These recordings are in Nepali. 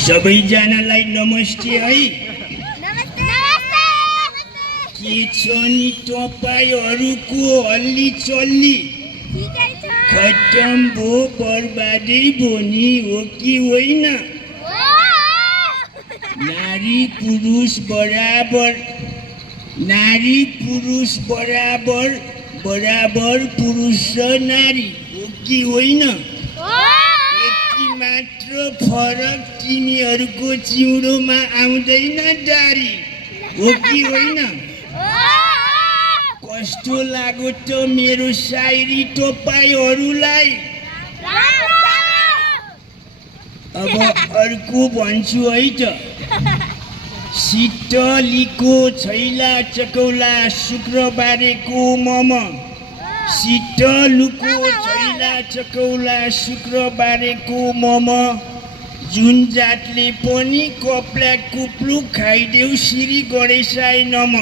सबैजनालाई नमस्ते है। के छ नि तपाईहरूको हल्ली चल्ली? खत्तम भो बर्बादै भो नि, हो कि होइन? नारी पुरुष बराबर, नारी पुरुष बराबर, बराबर पुरुष र नारी, हो कि होइन? यति मात्र फरक तिमीहरूको चिउँडोमा आउँदैन दारी, हो कि होइन? कस्तो लाग्यो त मेरो सायरी तपाईहरूलाई? अब अर्को भन्छु है त। शीतलीको छैला चकौला शुक्रबारेको मम, शीतलुको छैला चकौला शुक्रबारेको मम, जुन जातले पनि कप्ला कुप्लु खाइदेऊ श्री गणेशाय नम।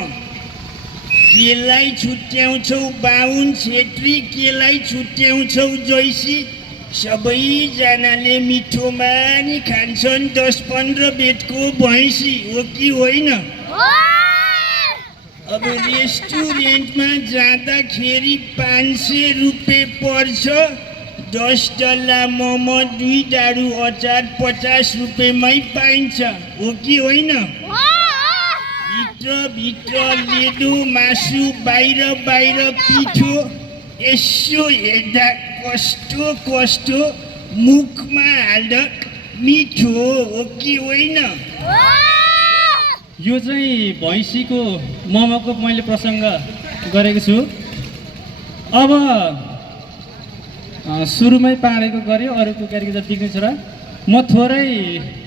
केलाई छुट्याउँछौ बाहुन छेत्री, केलाई छुट्याउँछौ जैसी, सबैजनाले मिठोमा नि खान्छन् 10-15 बेटको भैँसी, हो कि होइन? अब रेस्टुरेन्टमा जाँदाखेरि 500 रुपियाँ पर्छ, 10 डल्ला मोमो 2 डाडु अचार 50 रुपियाँमै पाइन्छ, हो कि होइन? भित्र लेदो मासु, बाहिर बाहिर पिठो, यसो हेर्दा कस्तो कस्तो, मुखमा हाल्दा मिठो, हो कि होइन? यो चाहिँ भैँसीको मोमोको मैले प्रसङ्ग गरेको छु। अब सुरुमै पाडेको गऱ्यो, अरूको क्यारिकेचर देख्ने छ र म थोरै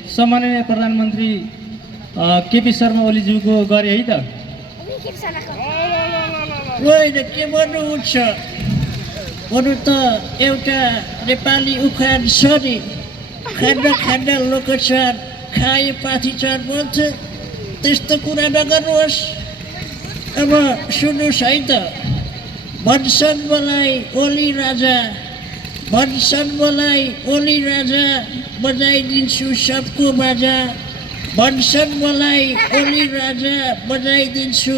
सम्माननीय प्रधानमन्त्री केपी शर्मा ओलीज्यूको गरेँ है त। होइन, के भन्नुहुन्छ? अरू त एउटा नेपाली उखान छ नि, खाना खाना लोकचार, खाए पाथीचार भन्छ, त्यस्तो कुरा नगर्नुहोस्। अब सुन्नुहोस् है त, भन्छन् मलाई ओली राजा, भन्छन् मलाई ओली राजा, बजाइदिन्छु सबको बाजा, भन्छन् मलाई ओली राजा, बजाइदिन्छु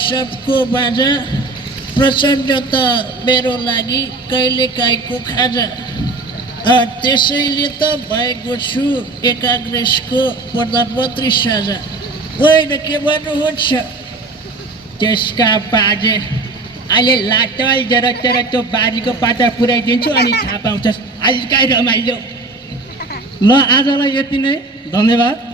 सबको बाजा, प्रचण्ड त मेरो लागि कहिलेकाहीँको खाजा, त्यसैले त भएको छु एकाग्रेसको प्रधानमन्त्री साझा। होइन, के भन्नुहुन्छ? त्यसका बाजे अहिले लाटल जरा तेरा त्यो बारीको पाता पुऱ्याइदिन्छु अनि थाहा पाउँछस् हल्का रमाइलो। ल आजलाई यति नै, धन्यवाद।